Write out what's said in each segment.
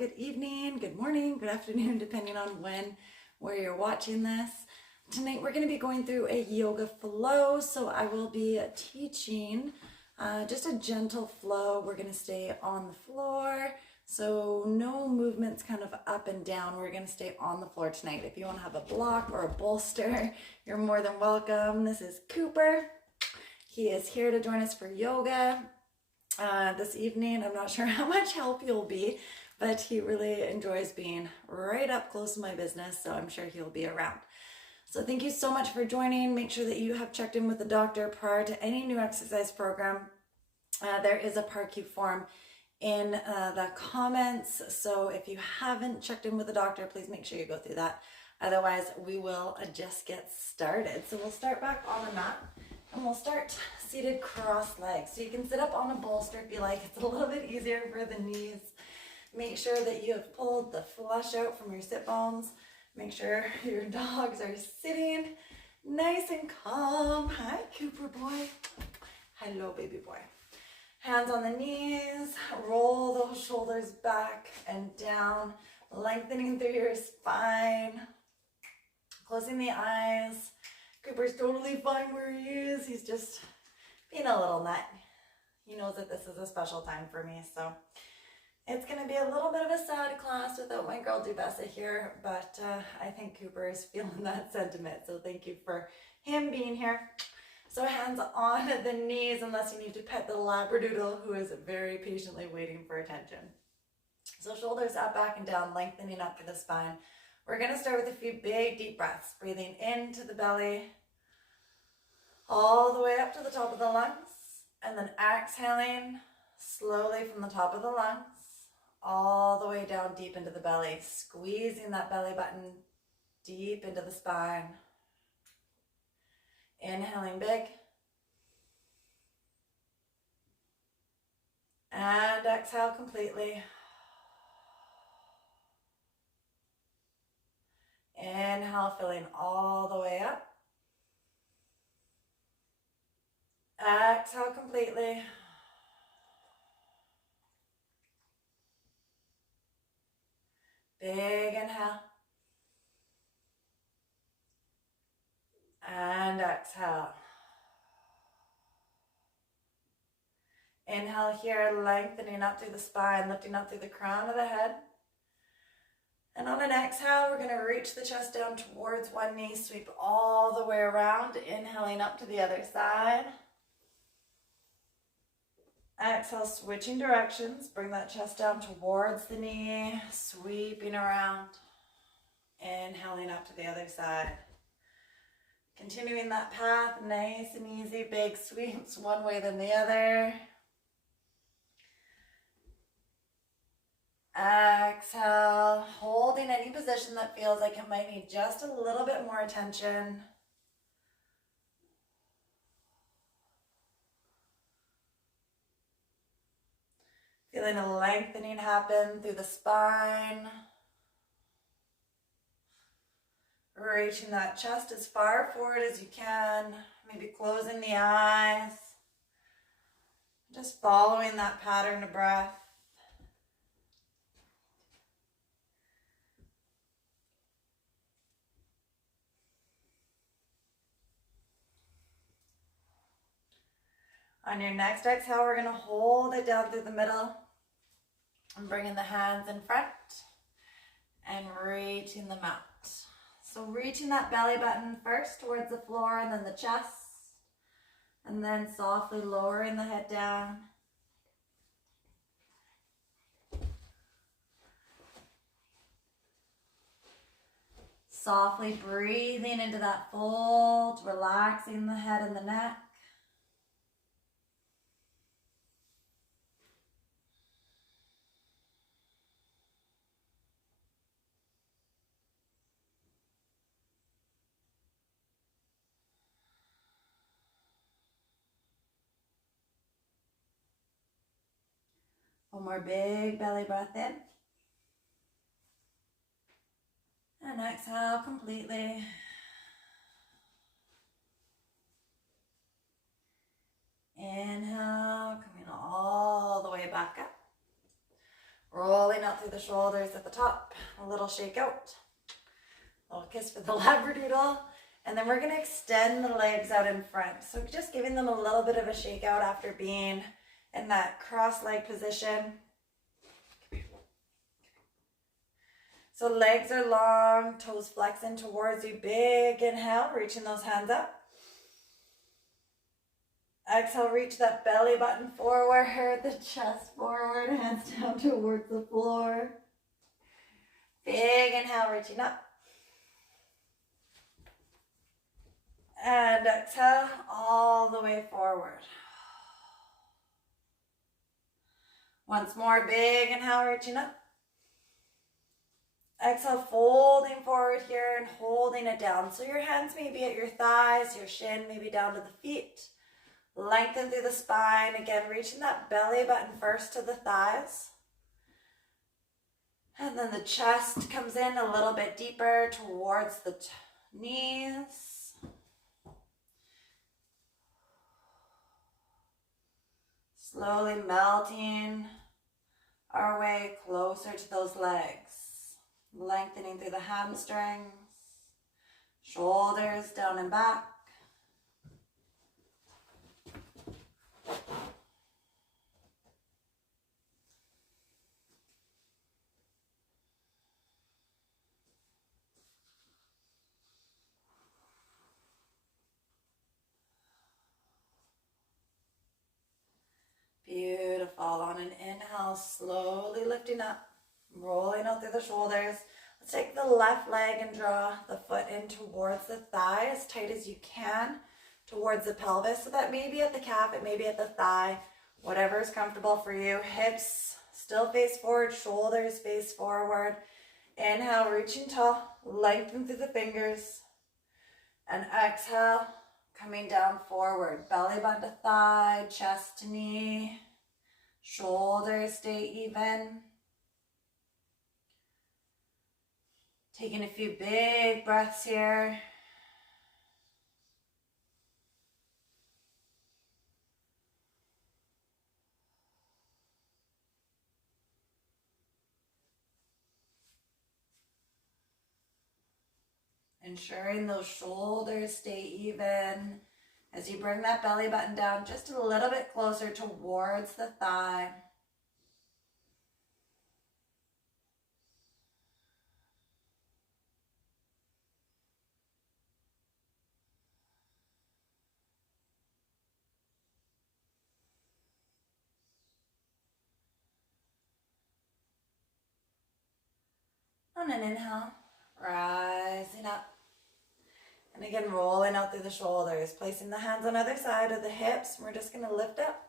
good evening, good morning, good afternoon, depending on where you're watching this. Tonight we're going to be going through a yoga flow, so I will be teaching just a gentle flow. We're going to stay on the floor, so no movements kind of up and down. We're going to stay on the floor tonight. If you want to have a block or a bolster, you're more than welcome. This is Cooper. He is here to join us for yoga this evening. I'm not sure how much help you'll be, but he really enjoys being right up close to my business, so I'm sure he'll be around. So thank you so much for joining. Make sure that you have checked in with the doctor prior to any new exercise program. There is a PAR-Q form in the comments, so if you haven't checked in with the doctor, please make sure you go through that. Otherwise, we will just get started. So we'll start back on the mat. And we'll start seated cross-legged. So you can sit up on a bolster if you like. It's a little bit easier for the knees. Make sure that you have pulled the flesh out from your sit bones. Make sure your dogs are sitting nice and calm. Hi, Cooper boy. Hello, baby boy. Hands on the knees. Roll those shoulders back and down, lengthening through your spine. Closing the eyes. Cooper's totally fine where he is. He's just being a little nut. He knows that this is a special time for me, so it's going to be a little bit of a sad class without my girl Dubessa here, but I think Cooper is feeling that sentiment, so thank you for him being here. So hands on the knees, unless you need to pet the Labradoodle, who is very patiently waiting for attention. So shoulders up, back, and down, lengthening up through the spine. We're going to start with a few big deep breaths, breathing into the belly, all the way up to the top of the lungs, and then exhaling slowly from the top of the lungs, all the way down deep into the belly, squeezing that belly button deep into the spine. Inhaling big, and exhale completely. Inhale, filling all the way up. Exhale completely. Big inhale. And exhale. Inhale here, lengthening up through the spine, lifting up through the crown of the head. And on an exhale, we're going to reach the chest down towards one knee, sweep all the way around, inhaling up to the other side. Exhale, switching directions, bring that chest down towards the knee, sweeping around, inhaling up to the other side. Continuing that path, nice and easy, big sweeps one way than the other. Exhale, holding any position that feels like it might need just a little bit more attention. Feeling a lengthening happen through the spine. Reaching that chest as far forward as you can. Maybe closing the eyes. Just following that pattern of breath. On your next exhale, we're going to hold it down through the middle and bringing the hands in front and reaching them out. So reaching that belly button first towards the floor and then the chest, and then softly lowering the head down. Softly breathing into that fold, relaxing the head and the neck. One more big belly breath in. And exhale completely. Inhale, coming all the way back up. Rolling out through the shoulders at the top. A little shake out. A little kiss for the labradoodle. And then we're going to extend the legs out in front. So just giving them a little bit of a shake out after being in that cross leg position. So legs are long, toes flexing towards you. Big inhale, reaching those hands up. Exhale, reach that belly button forward, the chest forward, hands down towards the floor. Big inhale, reaching up. And exhale all the way forward. Once more, big inhale, reaching up. Exhale, folding forward here and holding it down. So your hands may be at your thighs, your shin may be down to the feet. Lengthen through the spine. Again, reaching that belly button first to the thighs. And then the chest comes in a little bit deeper towards the knees. Slowly melting our way closer to those legs. Lengthening through the hamstrings, shoulders down and back. Beautiful. On an inhale, slowly lifting up. Rolling out through the shoulders. Let's take the left leg and draw the foot in towards the thigh as tight as you can, towards the pelvis. So that may be at the calf, it may be at the thigh, whatever is comfortable for you. Hips still face forward, shoulders face forward. Inhale, reaching tall, lengthen through the fingers. And exhale, coming down forward. Belly button to thigh, chest to knee. Shoulders stay even. Taking a few big breaths here. Ensuring those shoulders stay even as you bring that belly button down just a little bit closer towards the thigh. On an inhale, rising up. And again, rolling out through the shoulders, placing the hands on either side of the hips. We're just going to lift up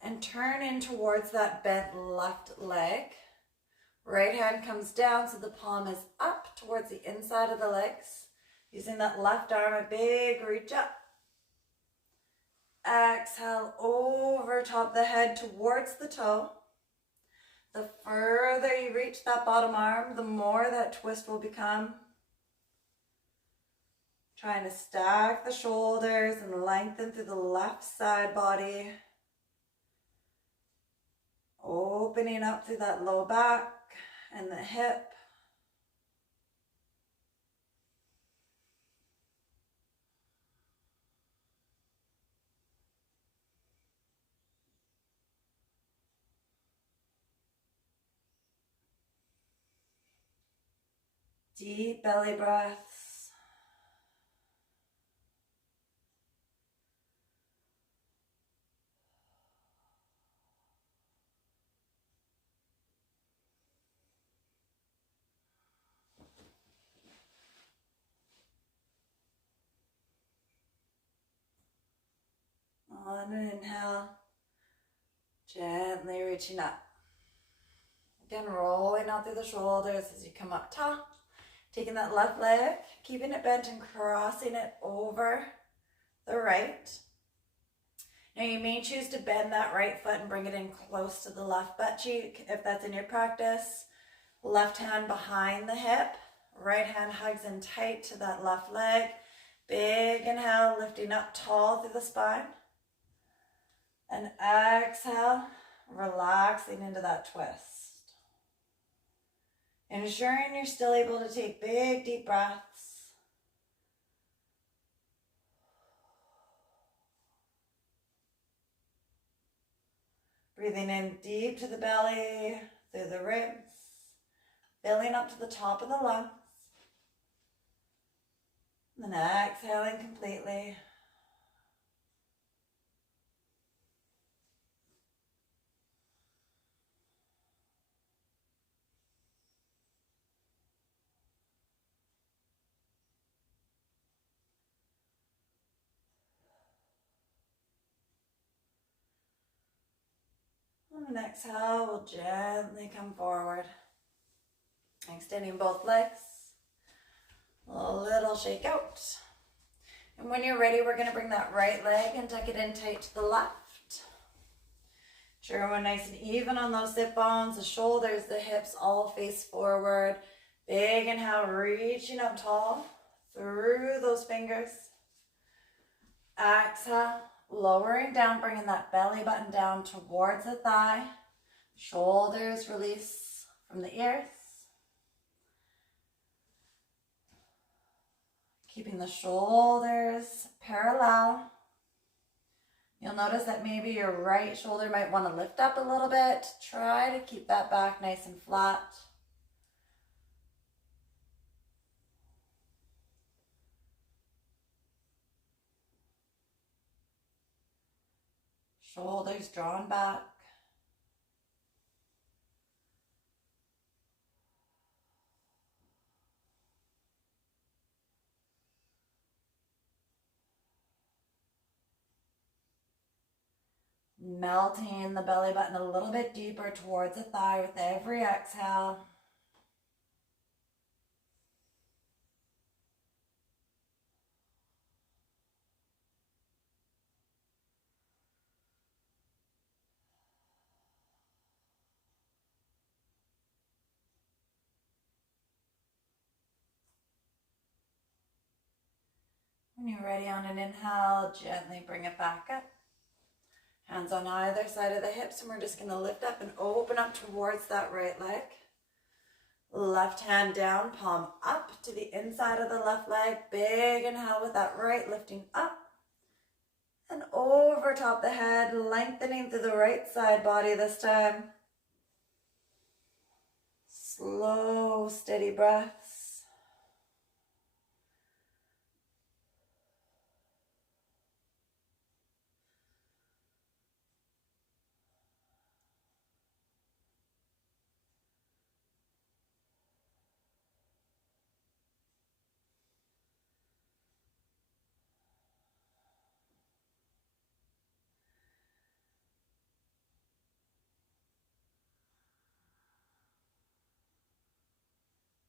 and turn in towards that bent left leg. Right hand comes down so the palm is up towards the inside of the legs. Using that left arm, a big reach up. Exhale, over top the head towards the toe. The further you reach that bottom arm, the more that twist will become. Trying to stack the shoulders and lengthen through the left side body. Opening up through that low back and the hip. Deep belly breaths. On an inhale, gently reaching up. Again, rolling out through the shoulders as you come up top. Taking that left leg, keeping it bent and crossing it over the right. Now you may choose to bend that right foot and bring it in close to the left butt cheek if that's in your practice. Left hand behind the hip, right hand hugs in tight to that left leg. Big inhale, lifting up tall through the spine. And exhale, relaxing into that twist. Ensuring you're still able to take big, deep breaths. Breathing in deep to the belly, through the ribs, filling up to the top of the lungs. And then exhaling completely. And exhale, we'll gently come forward. Extending both legs. A little shake out. And when you're ready, we're going to bring that right leg and tuck it in tight to the left. Sure, we're nice and even on those sit bones, the shoulders, the hips all face forward. Big inhale, reaching up tall through those fingers. Exhale, lowering down, bringing that belly button down towards the thigh. Shoulders release from the ears. Keeping the shoulders parallel. You'll notice that maybe your right shoulder might want to lift up a little bit. Try to keep that back nice and flat. Shoulders drawn back. Melting the belly button a little bit deeper towards the thigh with every exhale. When you're ready on an inhale, gently bring it back up. Hands on either side of the hips, and we're just going to lift up and open up towards that right leg. Left hand down, palm up to the inside of the left leg. Big inhale with that right, lifting up. And over top the head, lengthening through the right side body this time. Slow, steady breaths.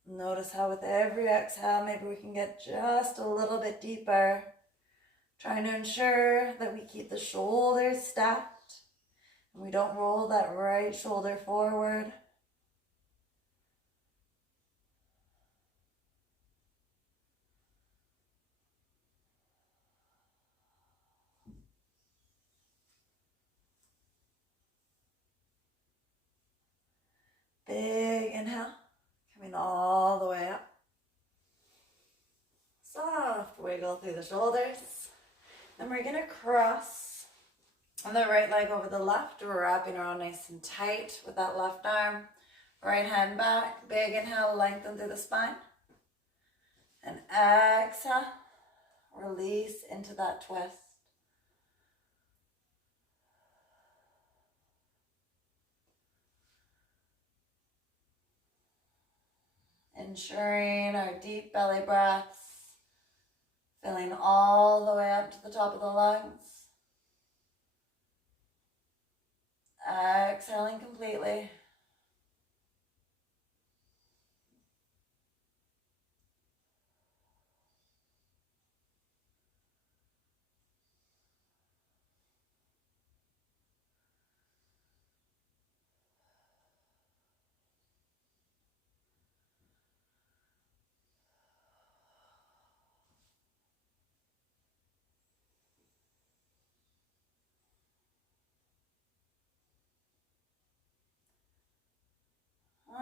Notice how with every exhale, maybe we can get just a little bit deeper. Trying to ensure that we keep the shoulders stacked and we don't roll that right shoulder forward. Big inhale, coming all the way up. Soft wiggle through the shoulders. Then we're gonna cross the right leg over the left, wrapping around nice and tight with that left arm. Right hand back, big inhale, lengthen through the spine. And exhale, release into that twist. Ensuring our deep belly breaths, filling all the way up to the top of the lungs. Exhaling completely.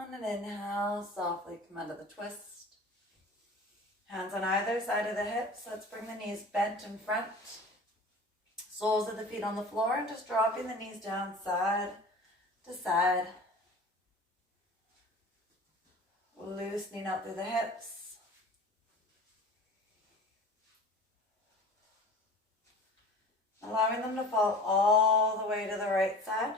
On an inhale, softly come out of the twist. Hands on either side of the hips. Let's bring the knees bent in front. Soles of the feet on the floor and just dropping the knees down side to side. Loosening up through the hips. Allowing them to fall all the way to the right side.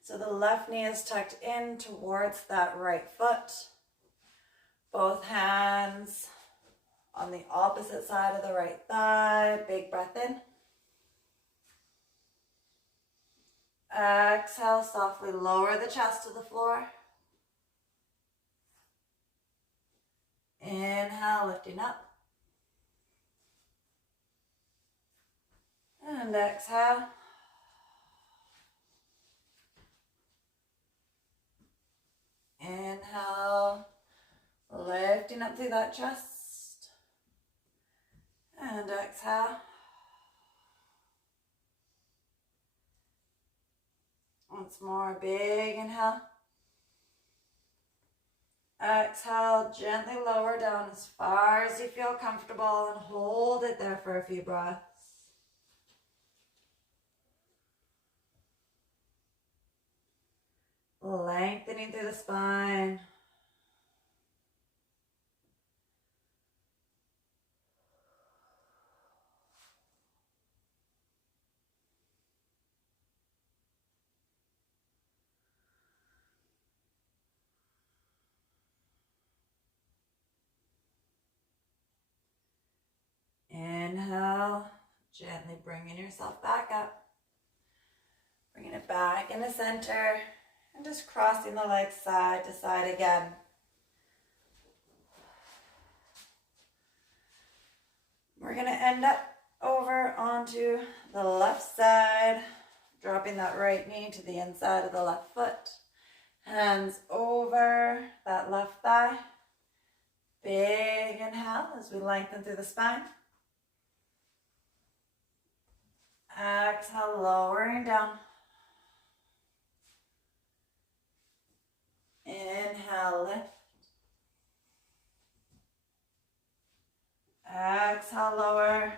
So the left knee is tucked in towards that right foot. Both hands on the opposite side of the right thigh. Big breath in. Exhale, softly lower the chest to the floor. Inhale, lifting up. And exhale. Inhale, lifting up through that chest. And exhale. Once more, big inhale. Exhale, gently lower down as far as you feel comfortable and hold it there for a few breaths. Lengthening through the spine. Inhale, gently bringing yourself back up. Bringing it back into center and just crossing the legs side to side again. We're going to end up over onto the left side, dropping that right knee to the inside of the left foot. Hands over that left thigh. Big inhale as we lengthen through the spine. Exhale, lowering down. Inhale, lift. Exhale, lower.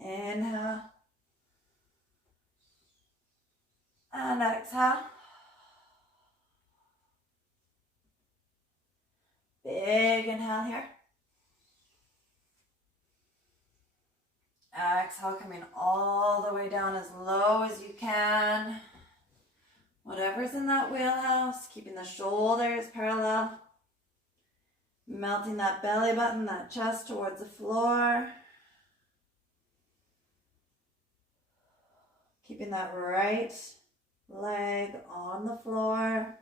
Inhale. And exhale. Big inhale here. Exhale, coming all the way down as low as you can. Whatever's in that wheelhouse, keeping the shoulders parallel. Melting that belly button, that chest towards the floor. Keeping that right leg on the floor.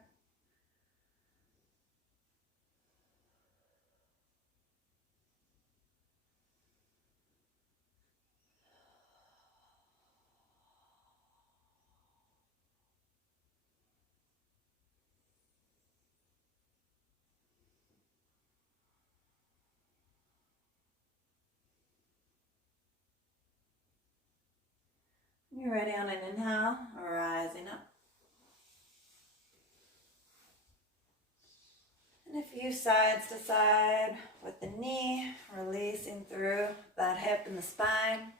You're ready on an inhale, rising up. And a few sides to side with the knee, releasing through that hip and the spine.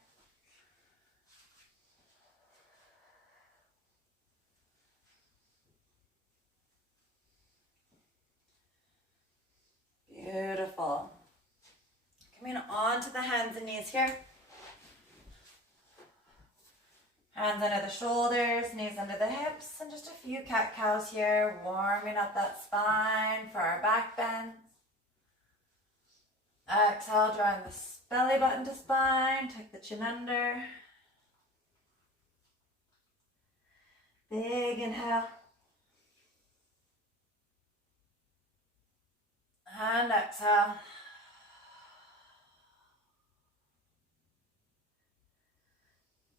Beautiful. Coming on to the hands and knees here. Hands under the shoulders, knees under the hips, and just a few cat-cows here, warming up that spine for our back bends. Exhale, drawing the belly button to spine, tuck the chin under. Big inhale. And exhale.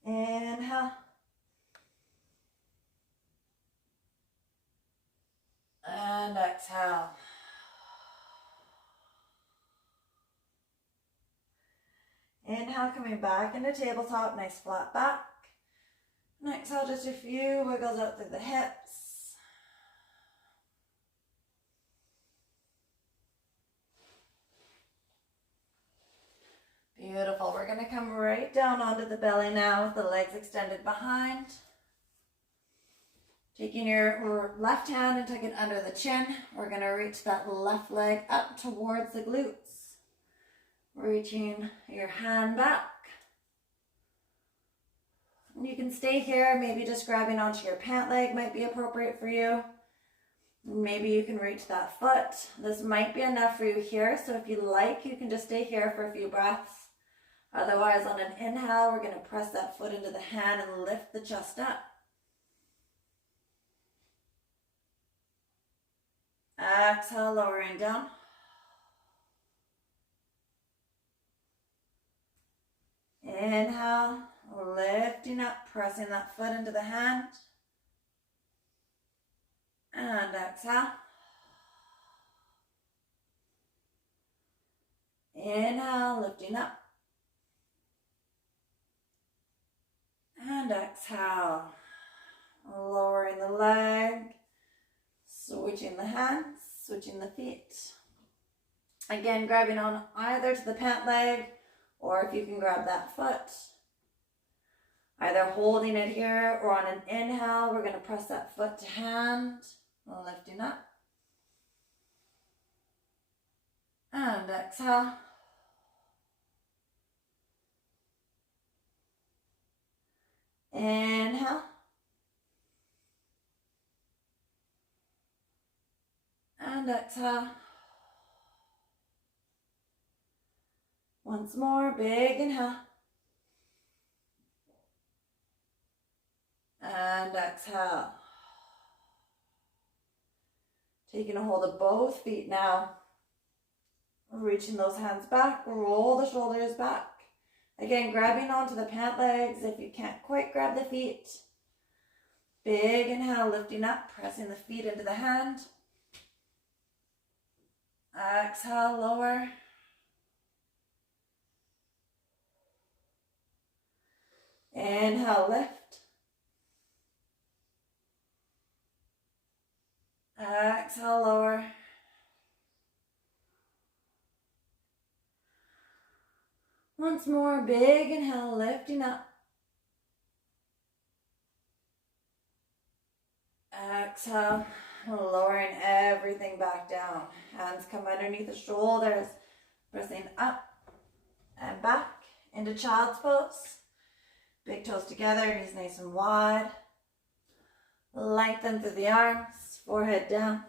Inhale. And exhale. Inhale, coming back into tabletop, nice flat back. And exhale, just a few wiggles out through the hips. Beautiful. We're going to come right down onto the belly now with the legs extended behind. Taking your left hand and tuck it under the chin. We're going to reach that left leg up towards the glutes. Reaching your hand back. And you can stay here, maybe just grabbing onto your pant leg might be appropriate for you. Maybe you can reach that foot. This might be enough for you here, so if you like, you can just stay here for a few breaths. Otherwise, on an inhale, we're going to press that foot into the hand and lift the chest up. Exhale, lowering down. Inhale, lifting up, pressing that foot into the hand. And exhale. Inhale, lifting up. And exhale. Lowering the leg. Switching the hands, switching the feet. Again, grabbing on either to the pant leg, or if you can grab that foot. Either holding it here, or on an inhale, we're going to press that foot to hand, lifting up. And exhale. Inhale. And exhale. Once more, big inhale. And exhale. Taking a hold of both feet now. Reaching those hands back, roll the shoulders back. Again, grabbing onto the pant legs if you can't quite grab the feet. Big inhale, lifting up, pressing the feet into the hand. Exhale, lower. Inhale, lift. Exhale, lower. Once more, big inhale, lifting up. Exhale, lowering everything back down. Hands come underneath the shoulders, pressing up and back into child's pose. Big toes together, knees nice and wide. Lengthen through the arms, forehead down.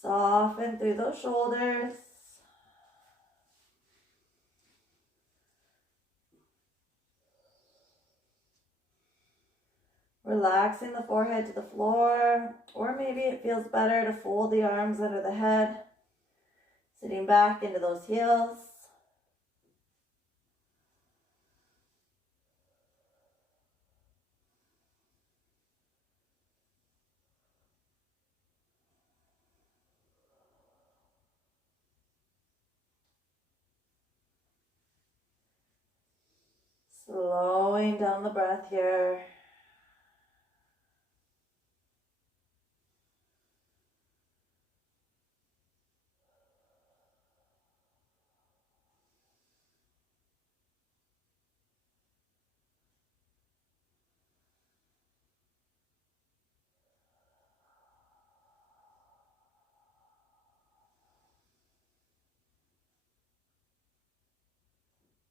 Soften through those shoulders. Relaxing the forehead to the floor, or maybe it feels better to fold the arms under the head, sitting back into those heels. Slowing down the breath here.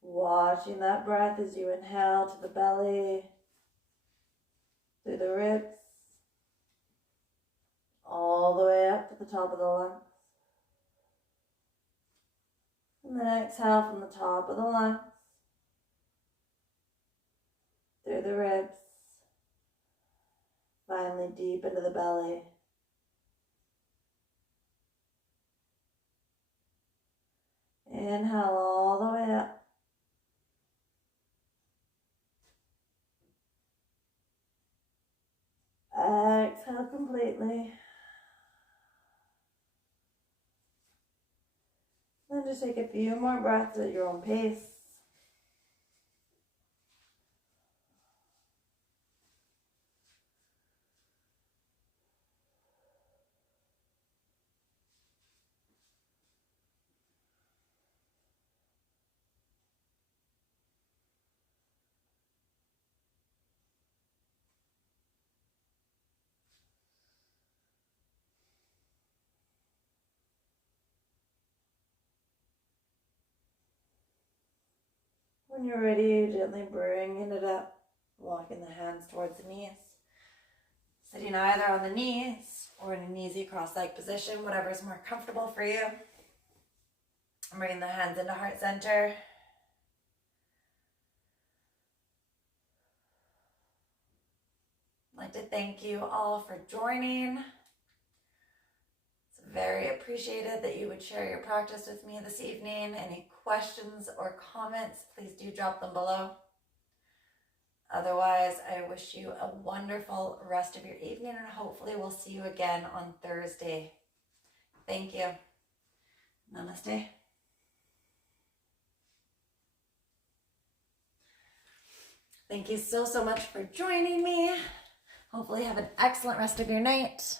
Watching that breath as you inhale to the belly, through the ribs, all the way up to the top of the lungs. And then exhale from the top of the lungs, through the ribs, finally deep into the belly. Inhale all the way up. Exhale completely. just take a few more breaths at your own pace. When you're ready, gently bringing it up, walking the hands towards the knees. Sitting either on the knees or in an easy cross-leg position, whatever is more comfortable for you. And bringing the hands into heart center. I'd like to thank you all for joining. It's very appreciated that you would share your practice with me this evening. Any questions or comments, please do drop them below. Otherwise, I wish you a wonderful rest of your evening, and hopefully we'll see you again on Thursday. Thank you. Namaste. Thank you so much for joining me. Hopefully have an excellent rest of your night.